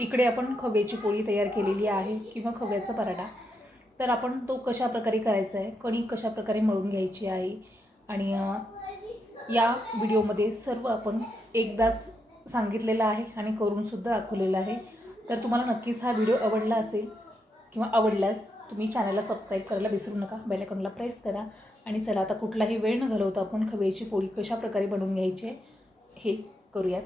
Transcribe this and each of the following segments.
इकडे आपण खव्याची पोळी तयार केलेली आहे किंवा खव्याचा पराठा. तर आपण तो कशा प्रकारे करायचा आहे, कणिक कशा प्रकारे मळून घ्यायची आहे आणि या व्हिडिओमध्ये सर्व आपण एकदाच सांगितलेलं आहे आणि करूनसुद्धा दाखवलेलं आहे. तर तुम्हाला नक्कीच हा व्हिडिओ आवडला असेल किंवा आवडल्यास तुम्ही चॅनलला सबस्क्राईब करायला विसरू नका. बेल आयकॉनला प्रेस करा आणि चला आता कुठलाही वेळ न घालवता आपण खव्याची पोळी कशा प्रकारे बनवून घ्यायची आहे हे करूयात.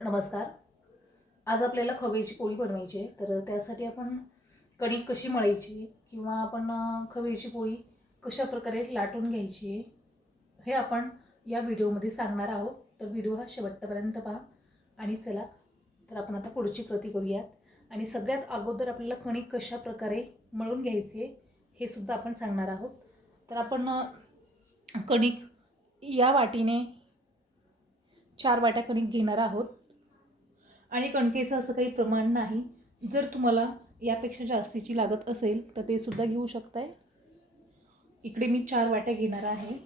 नमस्कार. आज आपल्याला खव्याची पोळी बनवायची आहे. तर त्यासाठी आपण कणिक कशी मळायची किंवा आपण खव्याची पोळी कशा प्रकारे लाटून घ्यायची हे आपण या व्हिडिओमध्ये सांगणार आहोत. तर व्हिडिओ हा शेवटपर्यंत पहा. आणि चला तर आपण आता पुढची कृती करूयात. आणि सगळ्यात अगोदर आपल्याला कणिक कशा प्रकारे मळून घ्यायची हे सुद्धा आपण सांगणार आहोत. तर आपण कणिक या वाटीने 4 वाट्या कणिक घेणार आहोत. आणि कणकेचं असं काही प्रमाण नाही. जर तुम्हाला यापेक्षा जास्तीची लागत असेल तर ते सुद्धा घेऊ शकताय. इकडे मी 4 वाट्या घेणार आहे.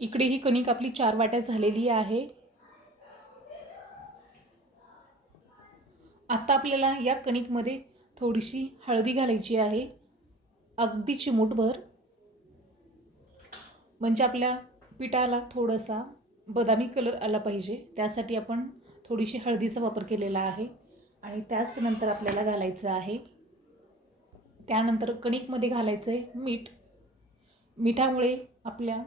इकडे ही कणिक आपली 4 वाट्या झालेली आहे. आता आपल्याला या कणिकमध्ये थोडीशी हळदी घालायची आहे, अगदी चिमूटभर. म्हणजे आपल्या पिठाला थोडासा बदामी कलर आला पाहिजे, त्यासाठी आपण थोडीशी हळदीचा वापर केलेला आहे. आणि त्याच नंतर आपल्याला घालायचं आहे, त्यानंतर कणिकमध्ये घालायचं आहे मीठ. मिठामुळे आपल्या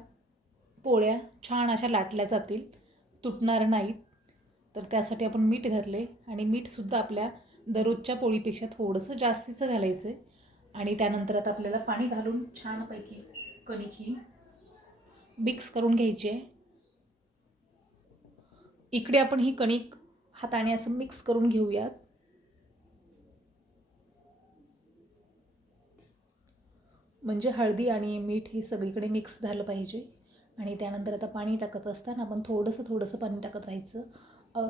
पोळ्या छान अशा लाटल्या जातील, तुटणार नाहीत. तर त्यासाठी आपण मीठ घातले आणि मीठसुद्धा आपल्या दररोजच्या पोळीपेक्षा थोडंसं जास्तीचं घालायचं आहे. आणि त्यानंतर आता आपल्याला पाणी घालून छानपैकी कणिक ही मिक्स करून घ्यायची आहे. इकडे आपण ही कणिक हाताने असं मिक्स करून घेऊयात. म्हणजे हळदी आणि मीठ हे सगळीकडे मिक्स झालं पाहिजे. आणि त्यानंतर आता पाणी टाकत असताना आपण थोडंसं पाणी टाकत राहायचं,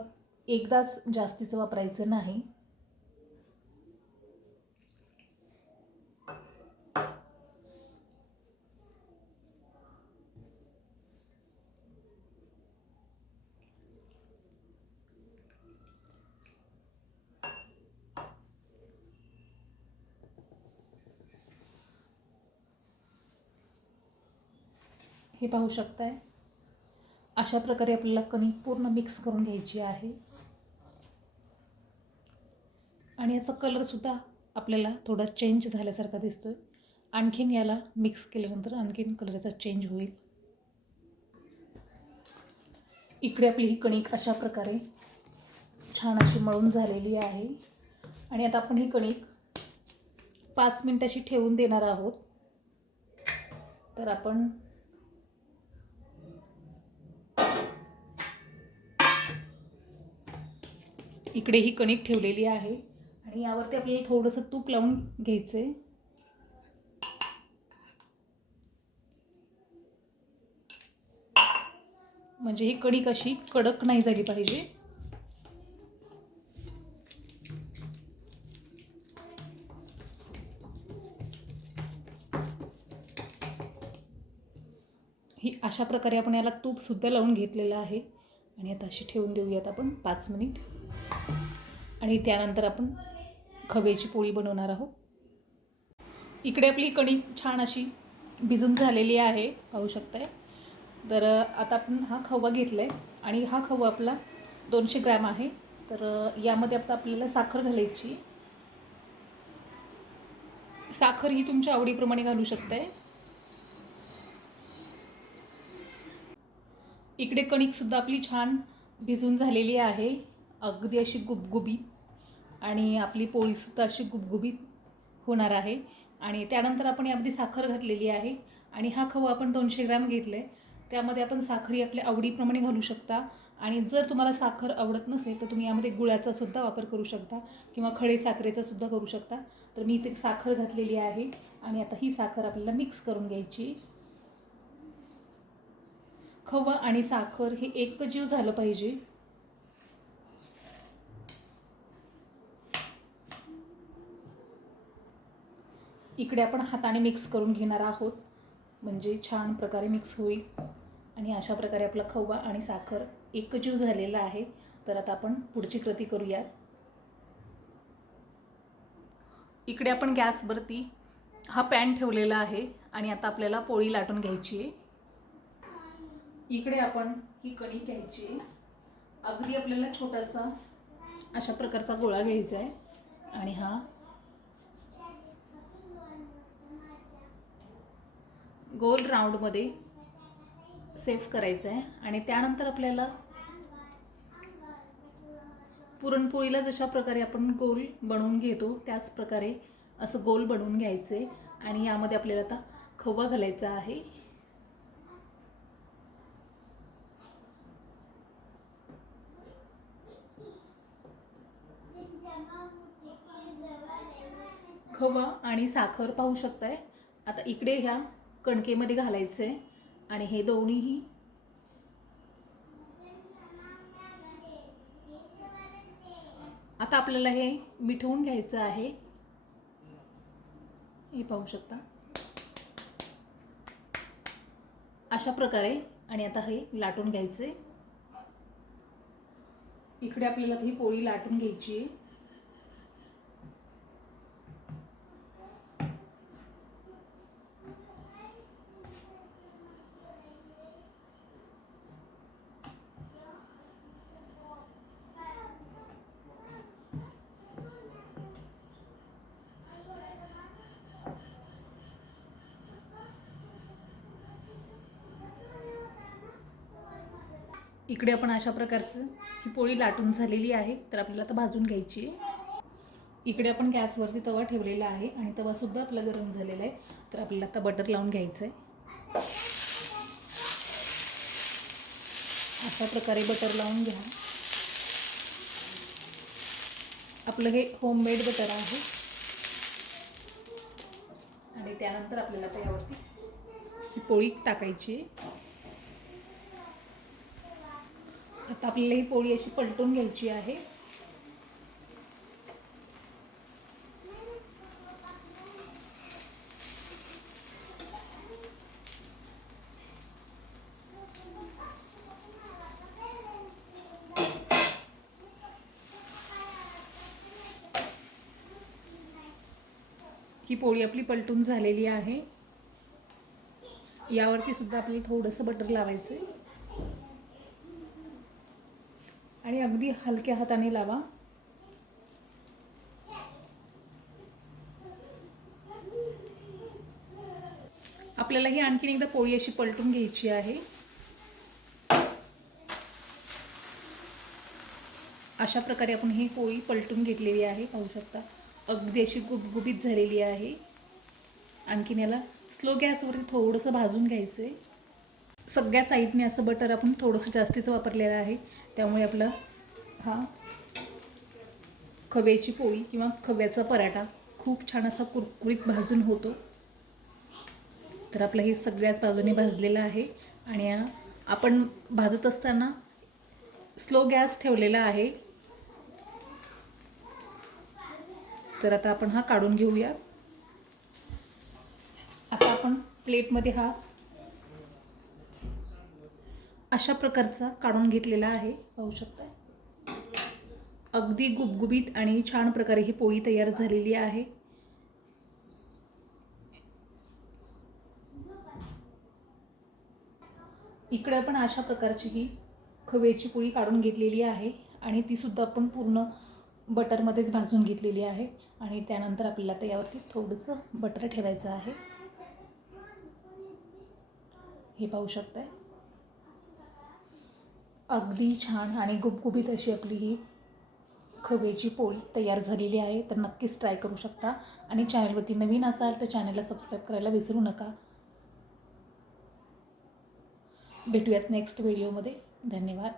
एकदाच जास्तीचं वापरायचं नाही. हे पाहू शकताय, अशा प्रकारे आपल्याला कणिक पूर्ण मिक्स करून घ्यायची आहे. आणि याचा कलरसुद्धा आपल्याला थोडा चेंज झाल्यासारखा दिसतोय. आणखीन याला मिक्स केल्यानंतर आणखीन कलरचा चेंज होईल. इकडे आपली ही कणिक अशा प्रकारे छान अशी मळून झालेली आहे. आणि आता आपण ही कणिक 5 मिनिट अशी ठेवून देणार आहोत. तर आपण इकडे ही कणिक ठेवलेली आहे आणि यावरती आपल्याला थोडंसं तूप लावून घ्यायचं आहे. म्हणजे ही कणिक अशी कडक नाही झाली पाहिजे. ही अशा प्रकारे आपण याला तूपसुद्धा लावून घेतलेलं आहे. आणि आता अशी ठेवून देऊयात आपण 5 मिनिट. आणि त्यानंतर आपण खव्याची पोळी बनवणार आहोत. इकडे आपली कणिक छान अशी भिजून झालेली आहे, पाहू शकताय. तर आता आपण हा खवा घेतला आहे आणि हा खवा आपला 200 ग्रॅम आहे. तर यामध्ये आता आपल्याला साखर घालायची. साखर ही तुमच्या आवडीप्रमाणे घालू शकताय. इकडे कणिकसुद्धा आपली छान भिजून झालेली आहे, अगदी अशी गुबगुबीत. आणि आपली पोळीसुद्धा अशी गुबगुबीत होणार आहे. आणि त्यानंतर आपण यामध्ये साखर घातलेली आहे. आणि हा खवा आपण 200 ग्रॅम घेतला आहे, त्यामध्ये आपण साखर आपल्या आवडीप्रमाणे घालू शकता. आणि जर तुम्हाला साखर आवडत नसेल तर तुम्ही यामध्ये गुळाचा सुद्धा वापर करू शकता किंवा खडे साखरेचा सुद्धा करू शकता. तर मी इथे साखर घातलेली आहे आणि आता ही साखर आपल्याला मिक्स करून घ्यायची. खवा आणि साखर हे एकजीव झालं पाहिजे. इकडे आपण हाताने मिक्स करून घेणार आहोत म्हणजे छान प्रकारे मिक्स होईल. आणि अशा प्रकारे आपला खवा आणि साखर एकजीव झालेला आहे. तर आता आपण पुढची कृती करूया. इकडे आपण गॅसवरती हा पॅन ठेवलेला आहे आणि आता आपल्याला पोळी लाटून घ्यायची आहे. इकडे आपण ही कणिक घ्यायची आहे. अगदी आपल्याला छोटासा अशा प्रकारचा गोळा घ्यायचा आहे आणि हा गोल राऊंडमध्ये सेफ करायचा आहे. आणि त्यानंतर आपल्याला पुरणपोळीला जशा प्रकारे आपण गोल बनवून घेतो त्याच प्रकारे असं गोल बनवून घ्यायचं आहे. आणि यामध्ये आपल्याला आता खवा घालायचा आहे. खवा आणि साखर पाहू शकताय. आता इकडे ह्या कणकेमध्ये घालायचं आहे आणि हे दोन्हीही आता आपल्याला हे मिठवून घ्यायचं आहे. हे पाहू शकता अशा प्रकारे. आणि आता हे लाटून घ्यायचं आहे. इकडे आपल्याला ही पोळी लाटून घ्यायची आहे. इकडे आपण अशा प्रकारचं ही पोळी लाटून झालेली आहे. तर आपल्याला आता भाजून घ्यायची आहे. इकडे आपण गॅसवरती तवा ठेवलेला आहे आणि तवासुद्धा आपला गरम झालेला आहे. तर आपल्याला आता बटर लावून घ्यायचं आहे. अशा प्रकारे बटर लावून घ्या. आपलं हे होममेड बटर आहे. आणि त्यानंतर आपल्याला त्यावरती ही पोळी टाकायची. आता आपल्याला ही पोळी अशी पलटून घ्यायची आहे. ही पोळी आपली पलटून झालेली आहे. यावरती सुद्धा आपल्याला थोडंसं बटर लावायचं आहे आणि अगदी हलक्या हाताने लावा. आपल्याला ही आणखीन एकदा पोळी अशी पलटून घ्यायची आहे. अशा प्रकारे आपण ही पोळी पलटून घेतलेली आहे. पाहू शकता अगदी अशी गुबगुबीत झालेली आहे. आणखीन याला स्लो गॅसवरती थोडंसं भाजून घ्यायचं आहे. सगळ्या साईडने असं बटर आपण थोडंसं जास्तीचं वापरलेलं आहे. त्यामुळे आपला हा खव्याची पोळी किंवा खव्याचा पराठा खूप छान असा कुरकुरीत भाजून होतो. तर आपलं हे सगळ्याच बाजूने भाजलेलं आहे. आणि आपण भाजत असताना स्लो गॅस ठेवलेला आहे. तर आता आपण हा काढून घेऊया. आता आपण प्लेटमध्ये हा अशा प्रकारचा काढून घेतलेला आहे. पाहू शकता अगदी गुबगुबीत आणि छान प्रकारे ही पोळी तयार झालेली आहे. इकडे आपण अशा प्रकारची ही खव्याची पोळी काढून घेतलेली आहे आणि ती सुद्धा आपण पूर्ण बटरमध्येच भाजून घेतलेली आहे. आणि त्यानंतर आपल्याला त्यावरती थोडंसं बटर ठेवायचं आहे. हे पाहू शकताय अगदी छान आणि गुबगुबीत अशी आपली ही खव्याची पोळी तयार झालेली आहे. तर नक्कीच ट्राय करू शकता. आणि चॅनलवरती नवीन असाल तर चॅनलला सबस्क्राईब करायला विसरू नका. भेटूयात नेक्स्ट व्हिडिओमध्ये. धन्यवाद.